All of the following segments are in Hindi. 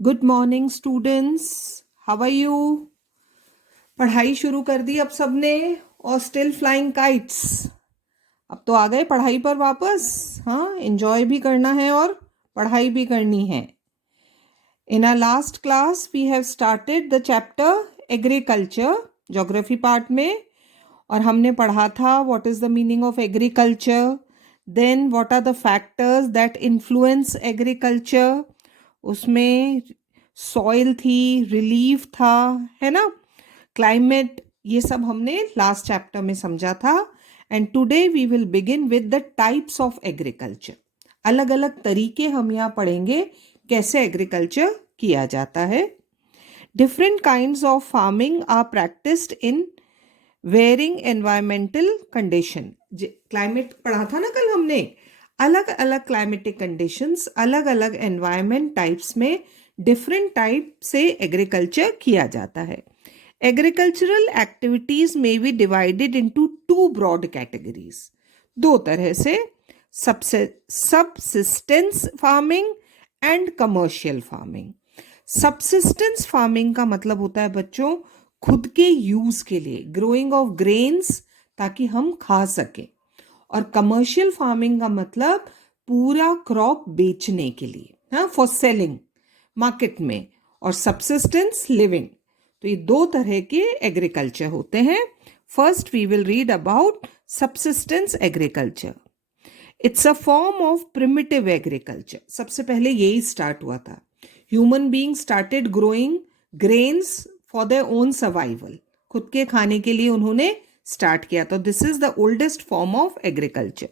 Good morning students, how are you. पढ़ाई शुरू कर दी अब सबने और स्टिल फ्लाइंग काइट्स। अब तो आ गए पढ़ाई पर वापस। हाँ, एंजॉय भी करना है और पढ़ाई भी करनी है। In our last class we have started the chapter agriculture, geography part में। और हमने पढ़ा था what is the meaning of agriculture, then what are the factors that influence agriculture. उसमें सॉइल थी, रिलीफ था, है ना, क्लाइमेट, ये सब हमने लास्ट चैप्टर में समझा था। And today we will begin with the types of agriculture. अलग अलग तरीके हम यहाँ पढ़ेंगे कैसे एग्रीकल्चर किया जाता है। Different kinds of farming are practised in varying environmental condition. Climate पढ़ा था ना कल हमने। अलग अलग क्लाइमेटिक कंडीशंस, अलग अलग एनवायरमेंट टाइप्स में डिफरेंट टाइप से एग्रीकल्चर किया जाता है। एग्रीकल्चरल एक्टिविटीज में be divided into two broad categories. दो तरह से, subsistence farming and commercial farming. Subsistence farming का मतलब होता है बच्चों खुद के यूज के लिए, ग्रोइंग ऑफ ग्रेन्स ताकि हम खा सके। और कमर्शियल फार्मिंग का मतलब पूरा क्रॉप बेचने के लिए, हाँ, फॉर सेलिंग मार्केट में। और सबसिस्टेंस लिविंग। तो ये दो तरह के एग्रीकल्चर होते हैं। First we will read about subsistence agriculture. It's a form of primitive agriculture. सबसे पहले यही स्टार्ट हुआ था। Human being started growing grains for their own survival. खुद के खाने के लिए उन्होंने स्टार्ट किया। तो this is the oldest form of agriculture.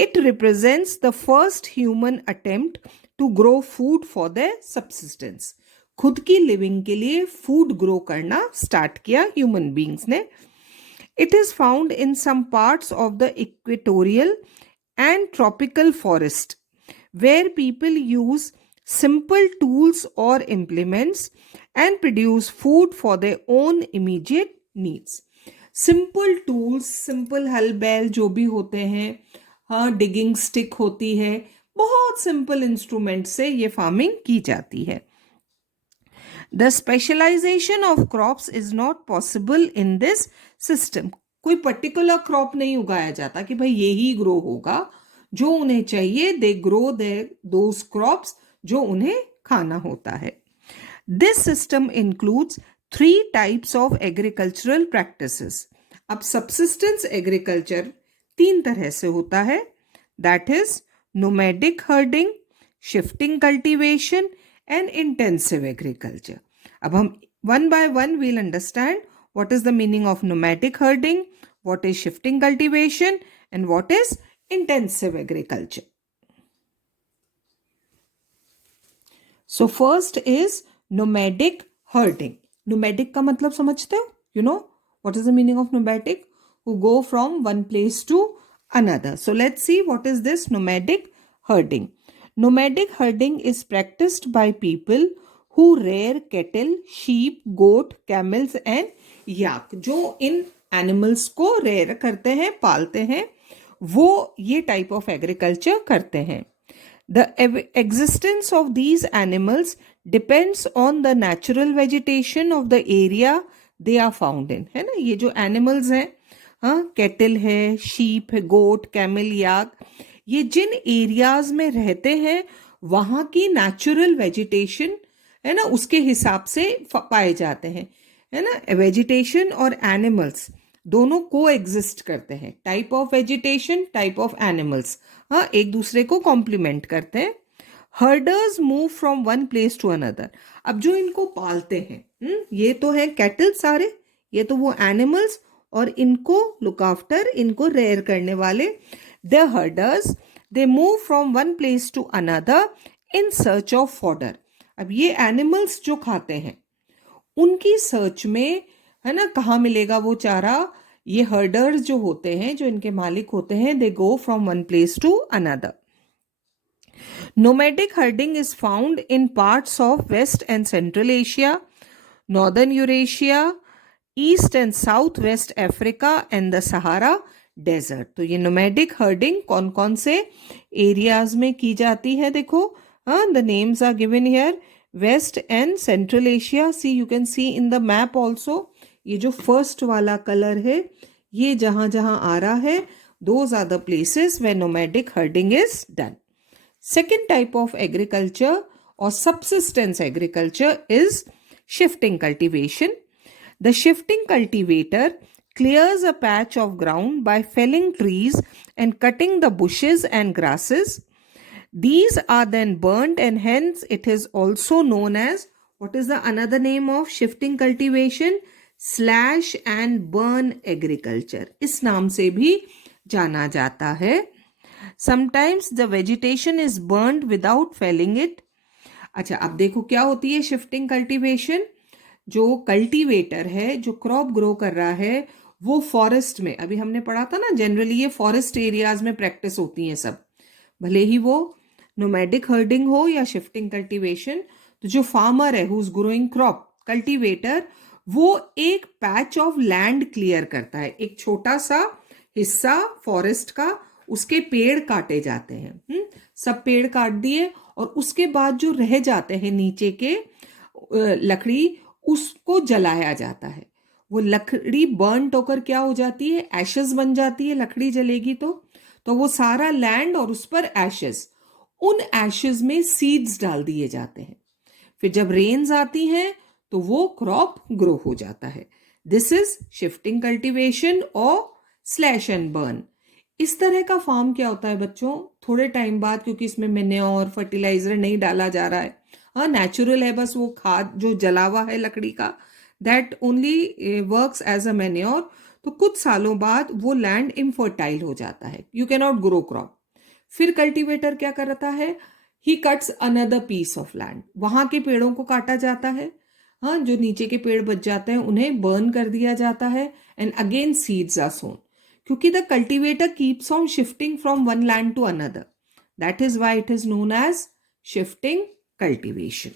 It represents the first human attempt to grow food for their subsistence. खुद की लिविंग के लिए फूड ग्रो करना स्टार्ट किया ह्यूमन बीइंग्स ने। It is found in some parts of the equatorial and tropical forest where people use simple tools or implements and produce food for their own immediate needs. Simple tools, simple हल बैल जो भी होते हैं, हाँ, डिगिंग स्टिक होती है, बहुत सिंपल इंस्ट्रूमेंट से ये फार्मिंग की जाती है। The specialization of crops is not possible in this system. कोई पर्टिकुलर क्रॉप नहीं उगाया जाता कि भाई यही ग्रो होगा। जो उन्हें चाहिए दे ग्रो दोज क्रॉप्स जो उन्हें खाना होता है। This system includes 3 types of agricultural practices. अब सबसिस्टेंस एग्रीकल्चर 3 तरह से होता है। That is nomadic herding, shifting cultivation and intensive agriculture. अब हम one by one will understand what is the meaning of nomadic herding, what is shifting cultivation, and what is intensive agriculture. So first is nomadic herding. Nomadic का मतलब समझते हो? You know what is the meaning of nomadic? Who go from one place to another. So let's see what is this nomadic herding. Nomadic herding is practiced by people who rear cattle, sheep, goat, camels and yak. जो इन एनिमल्स को रेयर करते हैं, पालते हैं, वो ये टाइप ऑफ एग्रीकल्चर करते हैं। The existence of these animals depends on the natural vegetation of the area they are found in, है ना। ये जो एनिमल्स हैं, हाँ, कैटल है, शीप है, गोट, कैमल, याक, ये जिन एरियाज में रहते हैं वहाँ की नेचुरल वेजिटेशन, है ना, उसके हिसाब से पाए जाते हैं, है ना। वेजिटेशन और एनिमल्स दोनों को एग्जिस्ट करते हैं। Type of vegetation, type of animals, हाँ, एक दूसरे को कॉम्प्लीमेंट करते हैं। Herders move from one place to another. अब जो इनको पालते हैं, ये तो है कैटल सारे, ये तो वो एनिमल्स, और इनको लुक आफ्टर, इनको रेयर करने वाले the herders, they move from one place to another in search of fodder. अब ये एनिमल्स जो खाते हैं उनकी सर्च में, है ना, कहाँ मिलेगा वो चारा। ये हर्डर्स जो होते हैं, जो इनके मालिक होते हैं, they go from one place to another. Nomadic herding is found in parts of West and Central Asia, Northern Eurasia, East and Southwest Africa and the Sahara Desert. तो ये nomadic herding कौन कौन से एरियाज में की जाती है देखो, हाँ, the names are given here. West and central Asia. See you can see in the map also. ये जो फर्स्ट वाला कलर है, ये जहां जहां आ रहा है, those are the places where nomadic herding is done. Second type of agriculture or subsistence agriculture is shifting cultivation. The shifting cultivator clears a patch of ground by felling trees and cutting the bushes and grasses. These are then burnt, and hence it is also known as, what is the another name of shifting cultivation? Slash and burn agriculture. इस नाम से भी जाना जाता है. Sometimes the vegetation is burned without felling it. अच्छा, अब देखो क्या होती है शिफ्टिंग कल्टीवेशन. जो कल्टीवेटर है, जो क्रॉप ग्रो कर रहा है, वो फॉरेस्ट में, अभी हमने पढ़ा था ना, जनरली ये फॉरेस्ट एरियाज में प्रैक्टिस होती है सब, भले ही वो नोमैडिक हर्डिंग हो या शिफ्टिंग कल्टीवेशन. तो जो फार्मर है who is growing crop, cultivator, वो एक पैच ऑफ लैंड क्लियर करता है, एक छोटा सा हिस्सा फॉरेस्ट का, उसके पेड़ काटे जाते हैं. सब पेड़ काट दिए और उसके बाद जो रह जाते हैं नीचे के लकड़ी, उसको जलाया जाता है. वो लकड़ी बर्न होकर क्या हो जाती है, एशेस बन जाती है. लकड़ी जलेगी तो वो सारा लैंड और उस पर एशेस, उन एशेस में सीड्स डाल दिए जाते हैं. फिर जब रेन्स आती हैं तो वो क्रॉप ग्रो हो जाता है. दिस इज शिफ्टिंग कल्टीवेशन और स्लैश एंड बर्न. इस तरह का फार्म क्या होता है बच्चों, थोड़े टाइम बाद, क्योंकि इसमें मैन्योर फर्टिलाइजर नहीं डाला जा रहा है, हाँ नेचुरल है, बस वो खाद जो जला हुआ है लकड़ी का, that only works as a manure. तो कुछ सालों बाद वो लैंड इनफर्टाइल हो जाता है, you can not grow crop. फिर कल्टीवेटर क्या करता है, he cuts another piece of land. वहां के पेड़ों को काटा जाता है, हाँ, जो नीचे के पेड़ बच जाते हैं उन्हें बर्न कर दिया जाता है, and again seeds are sown. क्योंकि the cultivator keeps on shifting from one land to another, that is why it is known as shifting cultivation.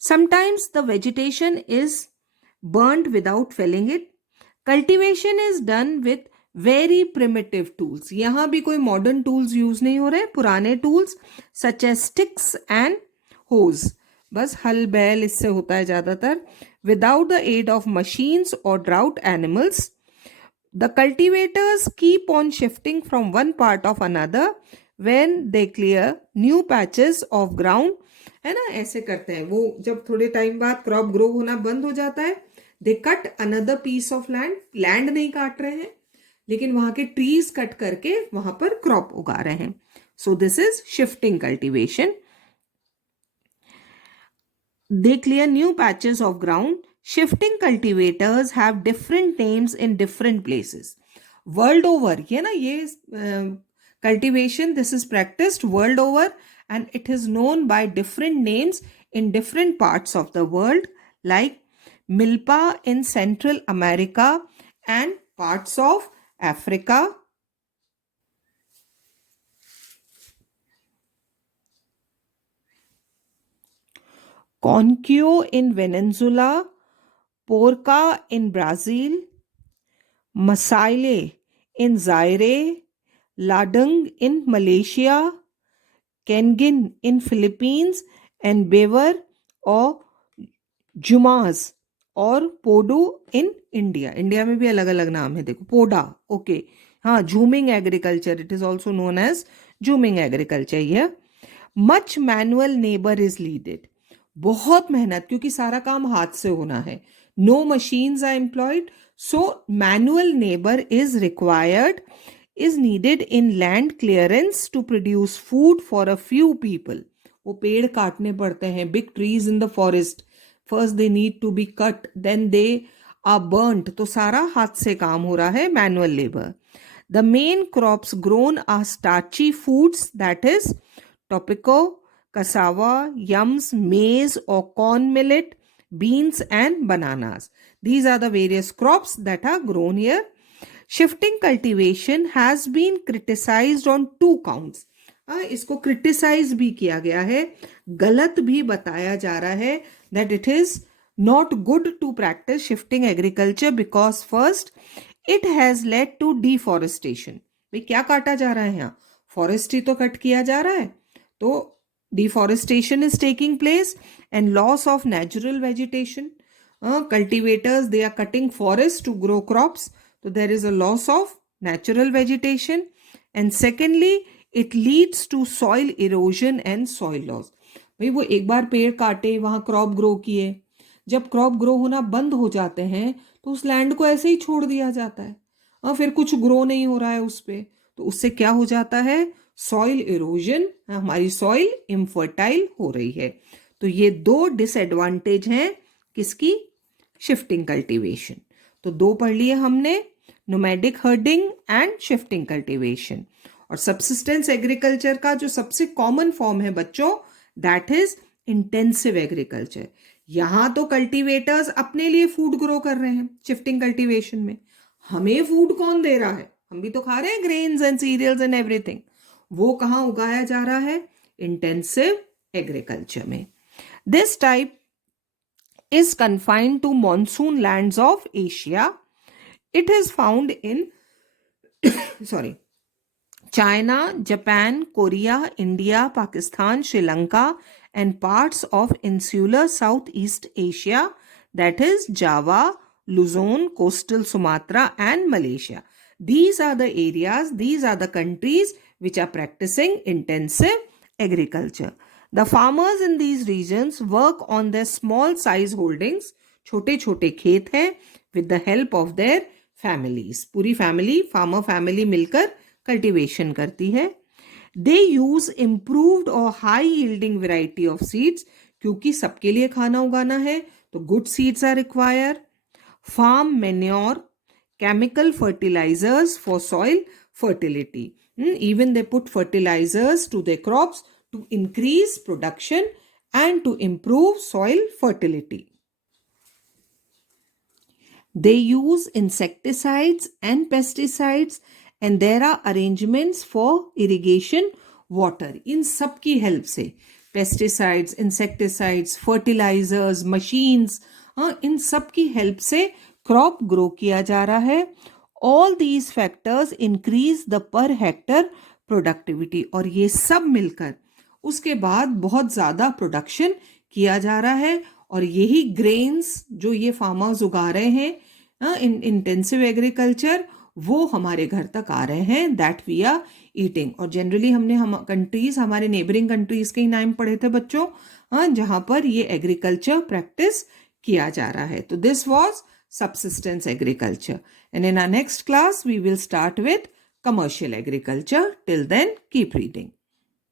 Sometimes the vegetation is burnt without felling it. Cultivation is done with very primitive tools. यहाँ भी कोई modern tools use नहीं हो रहे, पुराने tools such as sticks and hoes. बस हल बैल इससे होता है ज़्यादातर. Without the aid of machines or drought animals, the cultivators keep on shifting from one part of another when they clear new patches of ground. है ना, ऐसे करते हैं वो. जब थोड़े टाइम बाद क्रॉप ग्रो होना बंद हो जाता है, they cut another piece of land. Land नहीं काट रहे हैं, लेकिन वहां के ट्रीज कट करके वहां पर क्रॉप उगा रहे हैं. So this is shifting cultivation. They clear new patches of ground. Shifting cultivators have different names in different places. World over, ये ना, ये cultivation, this is practiced world over, and it is known by different names in different parts of the world, like milpa in Central America and parts of Africa. Conquio in Venezuela, Porca in Brazil, Masaile in Zaire, Ladang in Malaysia, Kengin in Philippines, and Beaver or Jumas और पोडो इन इंडिया. इंडिया में भी अलग अलग नाम है, देखो पोडा, ओके, हाँ, jhuming agriculture, it is also known as jhuming agriculture. ये much manual labour is needed. बहुत मेहनत, क्योंकि सारा काम हाथ से होना है. No machines are employed, so manual labour is required, is needed in land clearance to produce food for a few people. वो पेड़ काटने पड़ते हैं, big trees in the forest. First they need to be cut, then they are burnt. तो सारा हाथ से काम हो रहा है, manual labor. The main crops grown are starchy foods, that is tobacco, cassava, yams, maize or corn millet, beans and bananas. These are the various crops that are grown here. Shifting cultivation has been criticized on 2 counts. इसको क्रिटिसाइज भी किया गया है, गलत भी बताया जा रहा है, that it is not good to practice shifting agriculture because first it has led to deforestation. भाई क्या काटा जा रहा है यहाँ, फॉरेस्ट ही तो कट किया जा रहा है, तो deforestation is taking place and loss of natural vegetation. Cultivators, they are cutting forests to grow crops, so there is a loss of natural vegetation. And secondly, it leads to soil erosion and soil loss. भाई वो एक बार पेड़ काटे, वहां क्रॉप ग्रो किए, जब क्रॉप ग्रो होना बंद हो जाते हैं तो उस लैंड को ऐसे ही छोड़ दिया जाता है, और फिर कुछ ग्रो नहीं हो रहा है उस पे, तो उससे क्या हो जाता है, सॉइल इरोजन, हमारी सॉइल इनफर्टाइल हो रही है। तो ये दो डिसएडवांटेज हैं किसकी, शिफ्टिंग कल्टीवेशन। तो दो पढ़ लिए हमने, nomadic herding and shifting cultivation. और सब्सिस्टेंस एग्रीकल्चर का जो सबसे कॉमन फॉर्म है बच्चों, दैट इज इंटेंसिव एग्रीकल्चर। यहां तो कल्टीवेटर्स अपने लिए फूड ग्रो कर रहे हैं शिफ्टिंग कल्टीवेशन में, हमें फूड कौन दे रहा है, हम भी तो खा रहे हैं grains and cereals and everything, वो कहाँ उगाया जा रहा है, इंटेंसिव एग्रीकल्चर में। This type is confined to monsoon lands of Asia. It is found in China, Japan, Korea, India, Pakistan, Sri Lanka, and parts of insular Southeast Asia, that is Java, Luzon, coastal Sumatra, and Malaysia. These are the areas, these are the countries which are practicing intensive agriculture. The farmers in these regions work on their small size holdings, छोटे छोटे खेत हैं, with the help of their families. पूरी फैमिली, फार्मर फैमिली मिलकर कल्टीवेशन करती है। They use improved or high yielding variety of seeds, क्योंकि सबके लिए खाना उगाना है तो good seeds are required. Farm manure, chemical fertilizers for soil fertility. Even they put fertilizers to their crops to increase production and to improve soil fertility. They use insecticides and pesticides, and there are arrangements for irrigation water. इन सब की हेल्प से पेस्टिसाइड्स, इंसेक्टिसाइड्स, फर्टिलाइजर्स, मशीन्स, इन सब की हेल्प से क्रॉप ग्रो किया जा रहा है। All these factors increase the per hectare productivity, और ये सब मिलकर उसके बाद बहुत ज़्यादा प्रोडक्शन किया जा रहा है। और यही ग्रेन्स जो ये फार्मर्स उगा रहे हैं इन इंटेंसिव एग्रीकल्चर, वो हमारे घर तक आ रहे हैं, दैट वी आर ईटिंग। और जनरली हम कंट्रीज, हमारे नेबरिंग कंट्रीज के ही नाम पढ़े थे बच्चों, जहाँ पर ये एग्रीकल्चर प्रैक्टिस किया जा रहा है। तो this was subsistence agriculture, and in our next class we will start with commercial agriculture. Till then, keep reading.